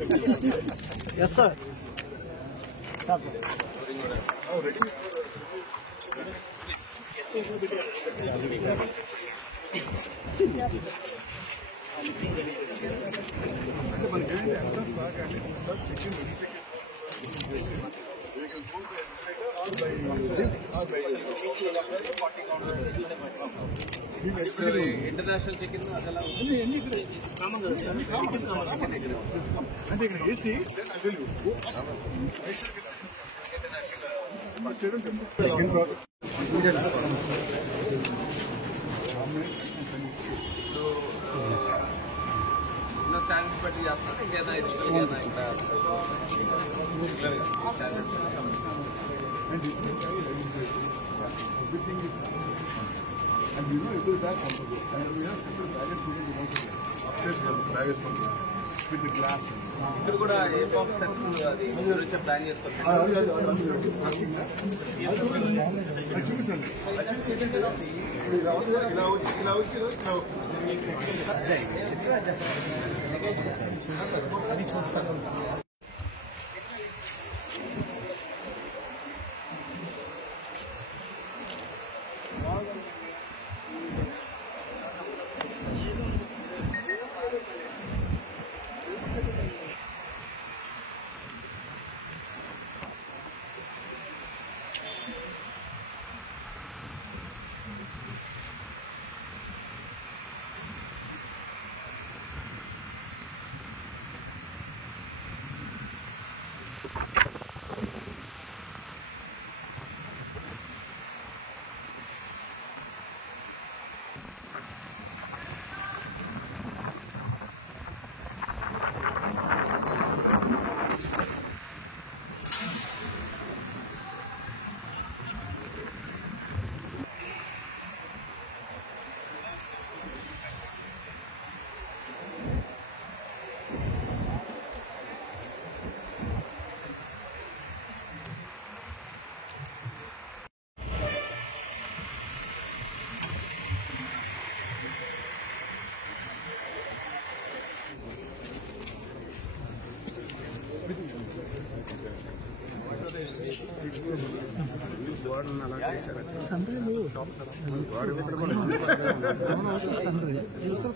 Yes, sir. Oh, ready? International check in అదలా అంటే ఇక్కడ ఏసీ ఉన్న స్టాండర్డ్స్ బట్టి చేస్తారు. ఇంకేదా అడిషనల్గా ఇంకా standards and you know it is that comfortable and we have separate baggage we can also upstairs baggage comfortable with the glass ఇక్కడ కూడా ఏ బాక్స్ అది గురించి ప్లాన్ చేసుకుంటాం. చూపిస్తాను ఇలా వచ్చి చూస్తాను.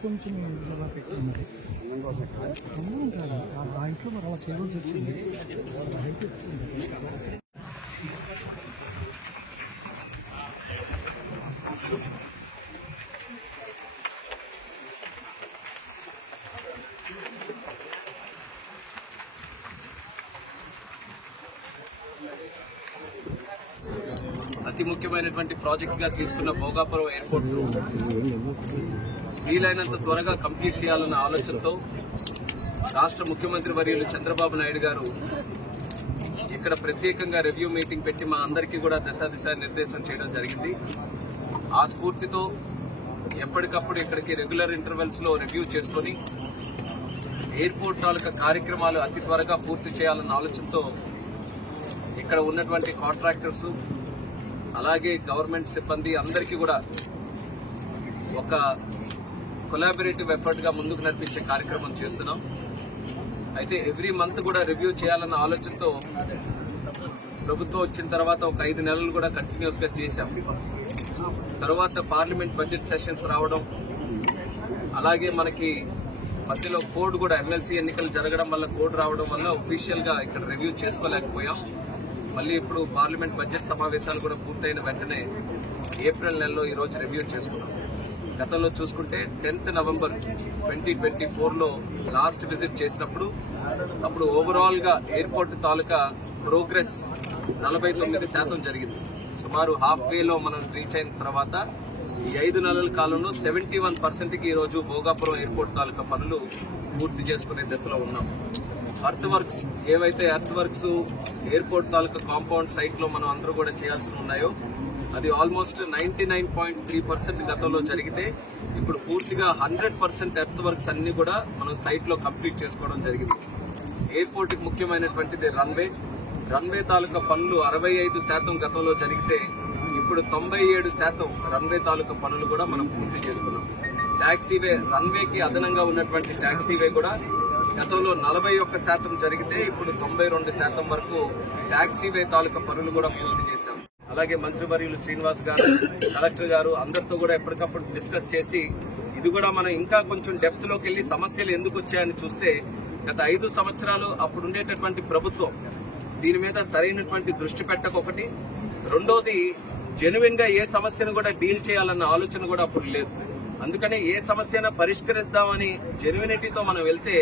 కొంచెం అలా పెట్టుకున్నది కాదు ఆ ఇంట్లో మరి అలా చేయవలసి వచ్చింది. అతి ముఖ్యమైనటువంటి ప్రాజెక్ట్ గా తీసుకున్న భోగాపురం ఎయిర్పోర్ట్ వీలైనంత త్వరగా కంప్లీట్ చేయాలన్న ఆలోచనతో రాష్ట్ర ముఖ్యమంత్రి వర్యులు చంద్రబాబు నాయుడు గారు ఇక్కడ ప్రత్యేకంగా రివ్యూ మీటింగ్ పెట్టి మా అందరికీ కూడా దశ నిర్దేశం చేయడం జరిగింది. ఆ స్ఫూర్తితో ఎప్పటికప్పుడు ఇక్కడికి రెగ్యులర్ ఇంటర్వెల్స్ లో రివ్యూ చేసుకుని ఎయిర్పోర్ట్ తాలూకా కార్యక్రమాలు అతి త్వరగా పూర్తి చేయాలన్న ఆలోచనతో ఇక్కడ ఉన్నటువంటి కాంట్రాక్టర్స్ అలాగే గవర్నమెంట్ సిబ్బంది అందరికీ కూడా ఒక కొలాబరేటివ్ ఎఫర్ట్ గా ముందుకు నడిపించే కార్యక్రమం చేస్తున్నాం. అయితే ఎవ్రీ మంత్ కూడా రివ్యూ చేయాలన్న ఆలోచనతో ప్రభుత్వం వచ్చిన తర్వాత ఒక 5 నెలలు కూడా కంటిన్యూస్ గా చేశాం. తర్వాత పార్లమెంట్ బడ్జెట్ సెషన్స్ రావడం అలాగే మనకి మధ్యలో కోడ్ కూడా ఎమ్మెల్సీ ఎన్నికలు జరగడం వల్ల కోడ్ రావడం వల్ల ఒఫీషియల్ గా ఇక్కడ రివ్యూ చేసుకోలేకపోయాం. మళ్ళీ ఇప్పుడు పార్లమెంట్ బడ్జెట్ సమావేశాలు కూడా పూర్తయిన వెంటనే ఏప్రిల్ నెలలో ఈ రోజు రివ్యూ చేసుకున్నాం. గతంలో చూసుకుంటే 10th November 2024లో లాస్ట్ విజిట్ చేసినప్పుడు అప్పుడు ఓవరాల్ గా ఎయిర్పోర్ట్ తాలూకా ప్రోగ్రెస్ 49% జరిగింది. సుమారు హాఫ్ వేలో మనం రీచ్ అయిన తర్వాత ఈ 5 నెలల కాలంలో 71%కి ఈ రోజు భోగాపురం ఎయిర్పోర్ట్ తాలూకా పనులు పూర్తి చేసుకునే దశలో ఉన్నాం. అర్త్ వర్క్స్ ఏవైతే అర్త్ వర్క్స్ ఎయిర్పోర్ట్ తాలూకా కాంపౌండ్ సైట్ లో మనం అందరూ కూడా చేయాల్సి ఉన్నాయో అది ఆల్మోస్ట్ 99.3% గతంలో జరిగితే ఇప్పుడు పూర్తిగా 100% ఎర్త్ వర్క్స్ అన్ని కూడా మనం సైట్ లో కంప్లీట్ చేసుకోవడం జరిగింది. ఎయిర్పోర్ట్ కి ముఖ్యమైనటువంటిది రన్వే తాలూకా పనులు 65% గతంలో జరిగితే ఇప్పుడు 97% రన్వే తాలూకా పనులు కూడా మనం పూర్తి చేసుకున్నాం. టాక్సీవే రన్వేకి అదనంగా ఉన్నటువంటి టాక్సీవే కూడా గతంలో 41% జరిగితే ఇప్పుడు 92% వరకు టాక్సీవే తాలూకా పనులు కూడా పూర్తి చేశాం. అలాగే మంత్రివర్యులు శ్రీనివాస్ గారు, కలెక్టర్ గారు అందరితో కూడా ఎప్పటికప్పుడు డిస్కస్ చేసి ఇది కూడా మనం ఇంకా కొంచెం డెప్త్ లోకి వెళ్లి సమస్యలు ఎందుకు వచ్చాయని చూస్తే గత 5 సంవత్సరాలు అప్పుడు ఉండేటటువంటి ప్రభుత్వం దీని మీద సరైనటువంటి దృష్టి పెట్టకొకటి, రెండోది జెన్యున్ గా ఏ సమస్యను కూడా డీల్ చేయాలన్న ఆలోచన కూడా అప్పుడు లేదు. అందుకనే ఏ సమస్యను పరిష్కరిద్దామని జెన్యునిటీతో మనం వెళ్తే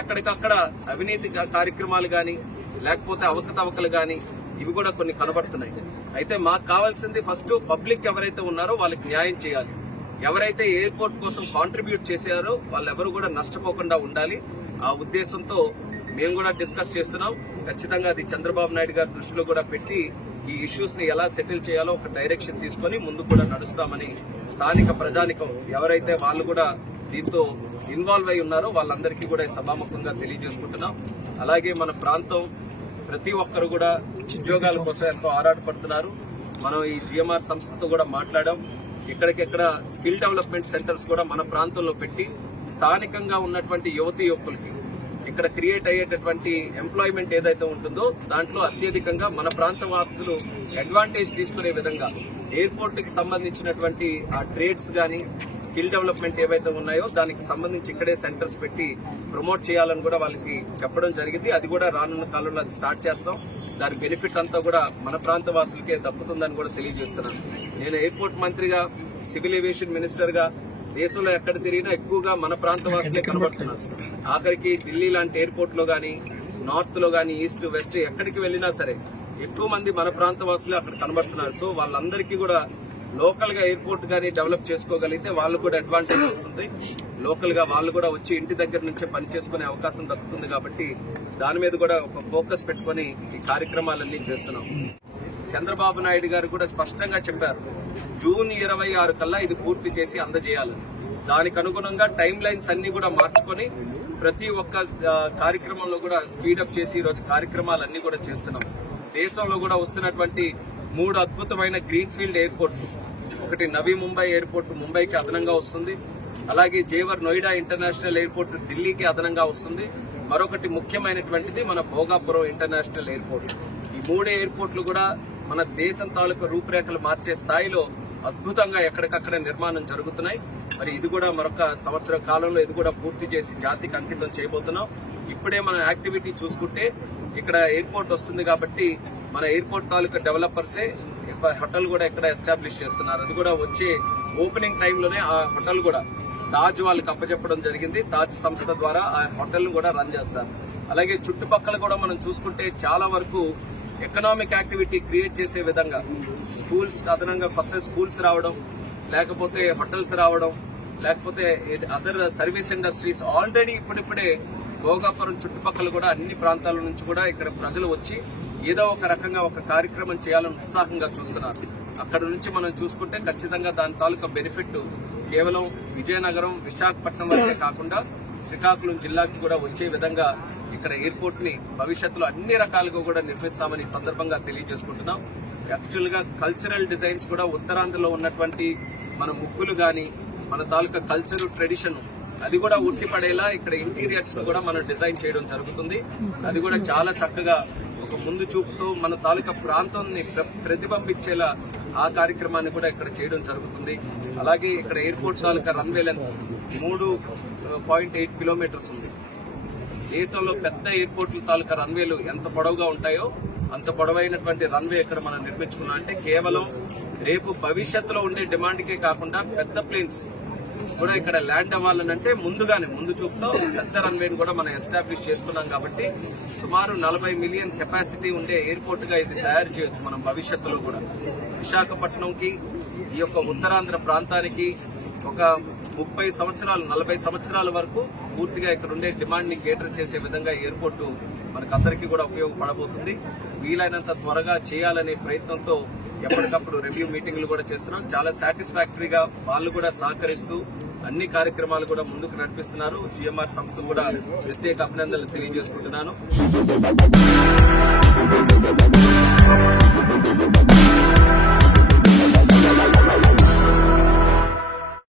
ఎక్కడికక్కడ అవినీతి కార్యక్రమాలు గాని లేకపోతే అవకతవకలు గాని ఇవి కూడా కొన్ని కనబడుతున్నాయి. అయితే మాకు కావాల్సింది ఫస్ట్ పబ్లిక్ ఎవరైతే ఉన్నారో వాళ్ళకి న్యాయం చేయాలి. ఎవరైతే ఎయిర్పోర్ట్ కోసం కాంట్రిబ్యూట్ చేశారో వాళ్ళెవరు కూడా నష్టపోకుండా ఉండాలి. ఆ ఉద్దేశంతో మేము కూడా డిస్కస్ చేస్తున్నాం. ఖచ్చితంగా అది చంద్రబాబు నాయుడు గారి దృష్టిలో కూడా పెట్టి ఈ ఇష్యూస్ ని ఎలా సెటిల్ చేయాలో ఒక డైరెక్షన్ తీసుకుని ముందుకు కూడా నడుస్తామని స్థానిక ప్రజానికం ఎవరైతే వాళ్ళు కూడా దీంతో ఇన్వాల్వ్ అయి ఉన్నారో వాళ్ళందరికీ కూడా సభాముఖంగా తెలియజేసుకుంటున్నాం. అలాగే మన ప్రాంతం ప్రతి ఒక్కరు కూడా ఉద్యోగాల కోసం ఎంతో ఆరాటపడుతున్నారు. మనం ఈ జిఎంఆర్ సంస్థతో కూడా మాట్లాడాం. ఎక్కడికెక్కడ స్కిల్ డెవలప్మెంట్ సెంటర్స్ కూడా మన ప్రాంతంలో పెట్టి స్థానికంగా ఉన్నటువంటి యువతీ యువకులకి ఇక్కడ క్రియేట్ అయ్యేటటువంటి ఎంప్లాయ్మెంట్ ఏదైతే ఉంటుందో దాంట్లో అత్యధికంగా మన ప్రాంత వాసులు అడ్వాంటేజ్ తీసుకునే విధంగా ఎయిర్పోర్ట్ కి సంబంధించినటువంటి ఆ ట్రేడ్స్ గానీ స్కిల్ డెవలప్మెంట్ ఏవైతే ఉన్నాయో దానికి సంబంధించి ఇక్కడే సెంటర్స్ పెట్టి ప్రమోట్ చేయాలని కూడా వాళ్ళకి చెప్పడం జరిగింది. అది కూడా రానున్న కాలంలో అది స్టార్ట్ చేస్తాం. దాని బెనిఫిట్ అంతా కూడా మన ప్రాంత వాసులకే దక్కుతుందని కూడా తెలియజేస్తున్నాను. నేను ఎయిర్పోర్ట్ మంత్రిగా, సివిల్ ఏవియేషన్ మినిస్టర్ గా దేశంలో ఎక్కడ తిరిగినా ఎక్కువగా మన ప్రాంత వాసులే కనబడుతున్నారు. ఆఖరికి ఢిల్లీ లాంటి ఎయిర్పోర్ట్ లో గానీ, నార్త్ లో గానీ, ఈస్ట్ వెస్ట్ ఎక్కడికి వెళ్లినా సరే ఎక్కువ మంది మన ప్రాంత వాసులే అక్కడ కనబడుతున్నారు. సో వాళ్ళందరికీ కూడా లోకల్ గా ఎయిర్పోర్ట్ గానీ డెవలప్ చేసుకోగలిగితే వాళ్ళు కూడా అడ్వాంటేజ్ వస్తుంది. లోకల్ గా వాళ్ళు కూడా వచ్చి ఇంటి దగ్గర నుంచే పని చేసుకునే అవకాశం దక్కుతుంది. కాబట్టి దాని మీద కూడా ఒక ఫోకస్ పెట్టుకుని ఈ కార్యక్రమాలన్నీ చేస్తున్నాం. చంద్రబాబు నాయుడు గారు కూడా స్పష్టంగా చెప్పారు, జూన్ 26 కల్లా ఇది పూర్తి చేసి అందజేయాలని. దానికి అనుగుణంగా టైం లైన్స్ అన్ని కూడా మార్చుకొని ప్రతి ఒక్క కార్యక్రమంలో కూడా స్పీడప్ చేసి ఈరోజు కార్యక్రమాలన్నీ కూడా చేస్తున్నాం. దేశంలో కూడా వస్తున్నటువంటి 3 అద్భుతమైన గ్రీన్ ఫీల్డ్ ఎయిర్పోర్ట్లు, ఒకటి నవీ ముంబై ఎయిర్పోర్ట్ ముంబైకి అదనంగా వస్తుంది, అలాగే జేవర్ నోయిడా ఇంటర్నేషనల్ ఎయిర్పోర్ట్ ఢిల్లీకి అదనంగా వస్తుంది, మరొకటి ముఖ్యమైనటువంటిది మన భోగాపురం ఇంటర్నేషనల్ ఎయిర్పోర్ట్. ఈ 3 ఎయిర్పోర్ట్లు కూడా మన దేశం తాలూకా రూపురేఖలు మార్చే స్థాయిలో అద్భుతంగా ఎక్కడికక్కడ నిర్మాణం జరుగుతున్నాయి. మరి ఇది కూడా మరొక సంవత్సర కాలంలో ఇది కూడా పూర్తి చేసి జాతికి అంకితం చేయబోతున్నాం. ఇప్పుడే మన యాక్టివిటీ చూసుకుంటే ఇక్కడ ఎయిర్పోర్ట్ వస్తుంది కాబట్టి మన ఎయిర్పోర్ట్ తాలూకా డెవలపర్సే హోటల్ కూడా ఇక్కడ ఎస్టాబ్లిష్ చేస్తున్నారు. అది కూడా వచ్చే ఓపెనింగ్ టైంలోనే ఆ హోటల్ కూడా తాజ్ వాళ్ళకి అప్పచెప్పడం జరిగింది. తాజ్ సంస్థ ద్వారా ఆ హోటల్ ను కూడా రన్ చేస్తారు. అలాగే చుట్టుపక్కల కూడా మనం చూసుకుంటే చాలా వరకు ఎకనామిక్ యాక్టివిటీ క్రియేట్ చేసే విధంగా స్కూల్స్ అదనంగా కొత్త స్కూల్స్ రావడం, లేకపోతే హోటల్స్ రావడం, లేకపోతే అదర్ సర్వీస్ ఇండస్ట్రీస్ ఆల్రెడీ ఇప్పుడిప్పుడే భోగాపురం చుట్టుపక్కల కూడా అన్ని ప్రాంతాల నుంచి కూడా ఇక్కడ ప్రజలు వచ్చి ఏదో ఒక రకంగా ఒక కార్యక్రమం చేయాలని ఉత్సాహంగా చూస్తున్నారు. అక్కడ నుంచి మనం చూసుకుంటే ఖచ్చితంగా దాని తాలూకా బెనిఫిట్ కేవలం విజయనగరం, విశాఖపట్నం వరకే కాకుండా శ్రీకాకుళం జిల్లాకి కూడా వచ్చే విధంగా ఇక్కడ ఎయిర్పోర్ట్ ని భవిష్యత్తులో అన్ని రకాలుగా కూడా నిర్మిస్తామని సందర్భంగా తెలియజేసుకుంటున్నాం. యాక్చువల్ గా కల్చరల్ డిజైన్స్ కూడా ఉత్తరాంధ్రలో ఉన్నటువంటి మన ముగ్గులు గాని, మన తాలూకా కల్చర్ ట్రెడిషన్ అది కూడా ఉట్టిపడేలా ఇక్కడ ఇంటీరియర్స్ ను కూడా మనం డిజైన్ చేయడం జరుగుతుంది. అది కూడా చాలా చక్కగా ఒక ముందు చూపుతో మన తాలూకా ప్రాంతాన్ని ప్రతిబింబించేలా ఆ కార్యక్రమాన్ని కూడా ఇక్కడ చేయడం జరుగుతుంది. అలాగే ఇక్కడ ఎయిర్పోర్ట్ తాలూకా రన్వే లెంత్ 3.8 కిలోమీటర్స్ ఉంది. దేశంలో పెద్ద ఎయిర్పోర్ట్ల తాలూకా రన్వేలు ఎంత పొడవుగా ఉంటాయో అంత పొడవైనటువంటి రన్వే ఇక్కడ మనం నిర్మించుకున్నాం. అంటే కేవలం రేపు భవిష్యత్తులో ఉండే డిమాండ్కే కాకుండా పెద్ద ప్లేన్స్ కూడా ఇక్కడ ల్యాండ్ అవ్వాలనంటే ముందు చూపుతో పెద్ద రన్వేని కూడా మనం ఎస్టాబ్లిష్ చేసుకున్నాం. కాబట్టి సుమారు 40 మిలియన్ కెపాసిటీ ఉండే ఎయిర్పోర్ట్ గా ఇది తయారు చేయొచ్చు మనం భవిష్యత్తులో కూడా. విశాఖపట్నంకి ఈ యొక్క ఉత్తరాంధ్ర ప్రాంతానికి ఒక 30 సంవత్సరాలు 40 సంవత్సరాల వరకు పూర్తిగా ఇక్కడ ఉండే డిమాండ్ ని కేటర్ చేసే విధంగా ఎయిర్పోర్టు మనకందరికీ కూడా ఉపయోగపడబోతుంది. వీలైనంత త్వరగా చేయాలనే ప్రయత్నంతో ఎప్పటికప్పుడు రివ్యూ మీటింగ్లు కూడా చేస్తున్నాం. చాలా సాటిస్ఫాక్టరీగా వాళ్ళు కూడా సహకరిస్తూ అన్ని కార్యక్రమాలు కూడా ముందుకు నడిపిస్తున్నారు. జిఎంఆర్ సంస్థ కూడా ప్రత్యేక అభినందనలు తెలియజేసుకుంటున్నాను.